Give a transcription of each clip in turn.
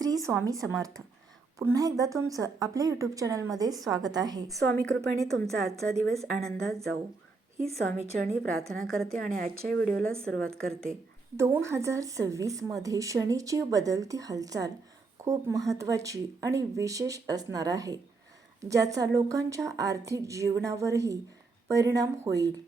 श्री स्वामी समर्थ. पुन्हा एकदा तुमचं आपल्या यूट्यूब चॅनलमध्ये स्वागत आहे. स्वामी कृपेने तुमचा आजचा दिवस आनंदात जाऊ ही स्वामीचरणी प्रार्थना करते आणि आजच्या व्हिडिओला सुरुवात करते. 2026 मध्ये शनीची बदलती हालचाल खूप महत्त्वाची आणि विशेष असणार आहे, ज्याचा लोकांच्या आर्थिक जीवनावरही परिणाम होईल.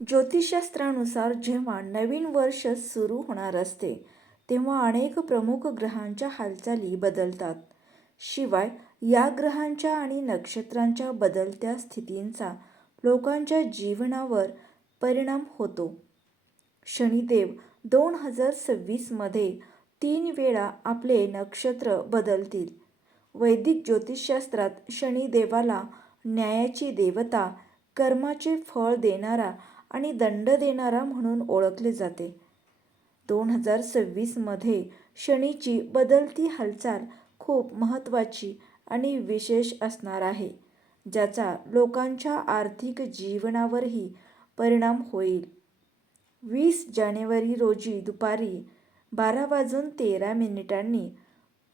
ज्योतिषशास्त्रानुसार जेव्हा नवीन वर्ष सुरू होणार असते तेव्हा अनेक प्रमुख ग्रहांच्या हालचाली बदलतात. शिवाय या ग्रहांच्या आणि नक्षत्रांच्या बदलत्या स्थितींचा लोकांच्या जीवनावर परिणाम होतो. शनिदेव 2026 मध्ये 3 वेळा आपले नक्षत्र बदलतील. वैदिक ज्योतिषशास्त्रात शनिदेवाला न्यायाची देवता, कर्माचे फळ देणारा आणि दंड देणारा म्हणून ओळखले जाते. 2026 मध्ये शनीची बदलती हालचाल खूप महत्त्वाची आणि विशेष असणार आहे, ज्याचा लोकांच्या आर्थिक जीवनावरही परिणाम होईल. 20 जानेवारी रोजी दुपारी 12:13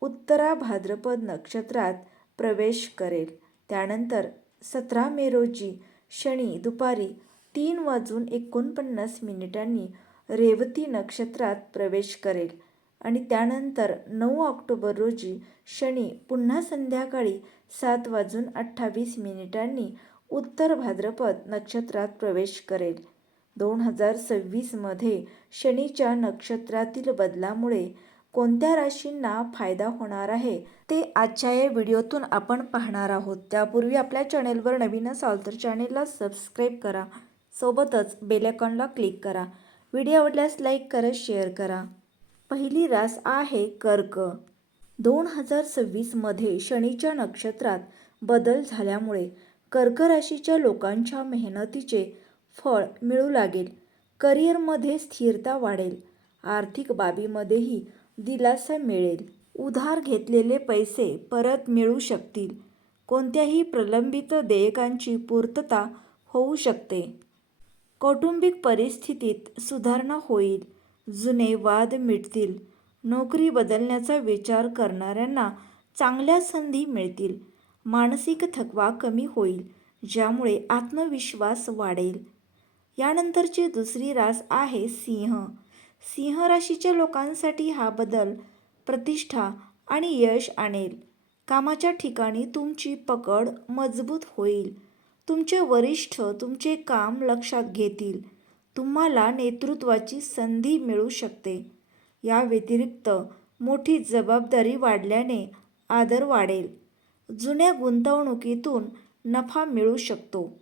उत्तरा भाद्रपद नक्षत्रात प्रवेश करेल. त्यानंतर 17 मे रोजी शनी दुपारी 3:49 रेवती नक्षत्रात प्रवेश करेल आणि त्यानंतर 9 ऑक्टोबर रोजी शनी पुन्हा संध्याकाळी 7:28 उत्तर भाद्रपद नक्षत्रात प्रवेश करेल. 2026 मध्ये शनीच्या नक्षत्रातील बदलामुळे कोणत्या राशींना फायदा होणार आहे ते आजच्या या व्हिडिओतून आपण पाहणार आहोत. त्यापूर्वी आपल्या चॅनेलवर नवीन असाल तर चॅनेलला सबस्क्राईब करा, सोबतच बेल आयकॉनला क्लिक करा. व्हिडिओ आवडल्यास लाईक करा, शेअर करा. पहिली रास आहे कर्क. 2026 मध्ये शनीच्या नक्षत्रात बदल झाल्यामुळे कर्क राशीच्या लोकांच्या मेहनतीचे फळ मिळू लागेल. करिअरमध्ये स्थिरता वाढेल. आर्थिक बाबीमध्येही दिलासा मिळेल. उधार घेतलेले पैसे परत मिळू शकतील. कोणत्याही प्रलंबित देयकांची पूर्तता होऊ शकते. कौटुंबिक परिस्थितीत सुधारणा होईल. जुने वाद मिटतील. नोकरी बदलण्याचा विचार करणाऱ्यांना चांगल्या संधी मिळतील. मानसिक थकवा कमी होईल, ज्यामुळे आत्मविश्वास वाढेल. यानंतरची दुसरी रास आहे सिंह. सिंह राशीच्या लोकांसाठी हा बदल प्रतिष्ठा आणि यश आणेल. कामाच्या ठिकाणी तुमची पकड मजबूत होईल. तुमचे वरिष्ठ तुमचे काम लक्षात घेतील. तुम्हाला नेतृत्वाची संधी मिळू शकते. या व्यतिरिक्त मोठी जबाबदारी वाढल्याने आदर वाढेल. जुन्या गुंतवणुकीतून नफा मिळू शकतो.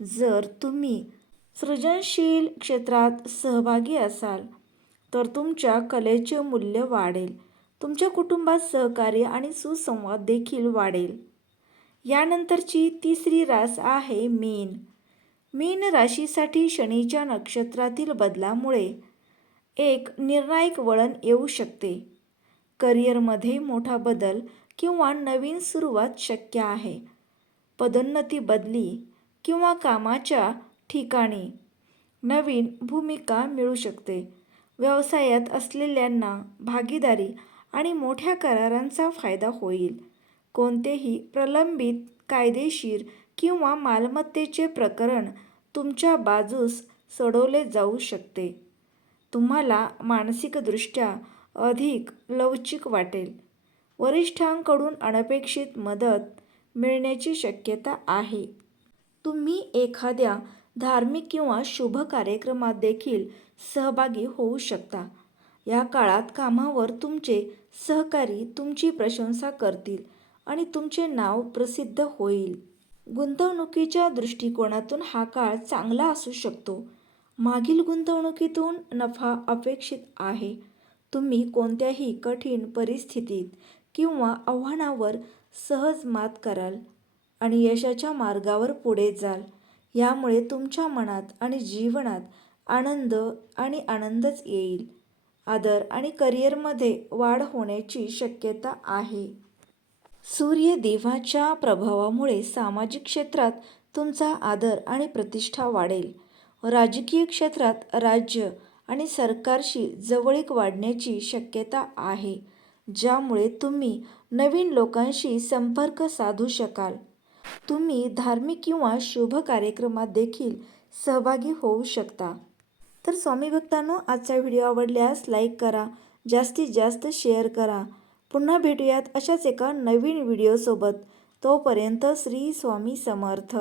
जर तुम्ही सृजनशील क्षेत्रात सहभागी असाल तर तुमच्या कलेचे मूल्य वाढेल. तुमच्या कुटुंबात सहकार्य आणि सुसंवाद देखील वाढेल. यानंतरची तिसरी रास आहे मीन. मीन राशीसाठी शनीच्या नक्षत्रातील बदलामुळे एक निर्णायक वळण येऊ शकते. करिअरमध्ये मोठा बदल किंवा नवीन सुरुवात शक्य आहे. पदोन्नती, बदली किंवा कामाच्या ठिकाणी नवीन भूमिका मिळू शकते. व्यवसायात असलेल्यांना भागीदारी आणि मोठ्या करारांचा फायदा होईल. कोणतेही प्रलंबित कायदेशीर किंवा मालमत्तेचे प्रकरण तुमच्या बाजूस सोडवले जाऊ शकते. तुम्हाला मानसिकदृष्ट्या अधिक लवचिक वाटेल. वरिष्ठांकडून अनपेक्षित मदत मिळण्याची शक्यता आहे. तुम्ही एखाद्या धार्मिक किंवा शुभ कार्यक्रमात देखील सहभागी होऊ शकता. या काळात कामावर तुमचे सहकारी तुमची प्रशंसा करतील आणि तुमचे नाव प्रसिद्ध होईल. गुंतवणुकीच्या दृष्टिकोनातून हा काळ चांगला असू शकतो. मागील गुंतवणुकीतून नफा अपेक्षित आहे. तुम्ही कोणत्याही कठीण परिस्थितीत किंवा आव्हानावर सहज मात कराल आणि यशाच्या मार्गावर पुढे जाल. यामुळे तुमच्या मनात आणि जीवनात आनंदच येईल. आदर आणि करिअरमध्ये वाढ होण्याची शक्यता आहे. सूर्यदेवाच्या प्रभावामुळे सामाजिक क्षेत्रात तुमचा आदर आणि प्रतिष्ठा वाढेल. राजकीय क्षेत्रात राज्य आणि सरकारशी जवळीक वाढण्याची शक्यता आहे. ज्यामुळे तुम्ही नवीन लोकांशी संपर्क साधू शकाल. तुम्ही धार्मिक किंवा शुभ कार्यक्रमात देखील सहभागी होऊ शकता. तर स्वामी भक्तांनो, आजचा व्हिडिओ आवडल्यास लाईक करा, जास्तीत जास्त शेअर करा. पुन्हा भेटूयात अशाच एका नवीन व्हिडिओसोबत. तोपर्यंत श्री स्वामी समर्थ.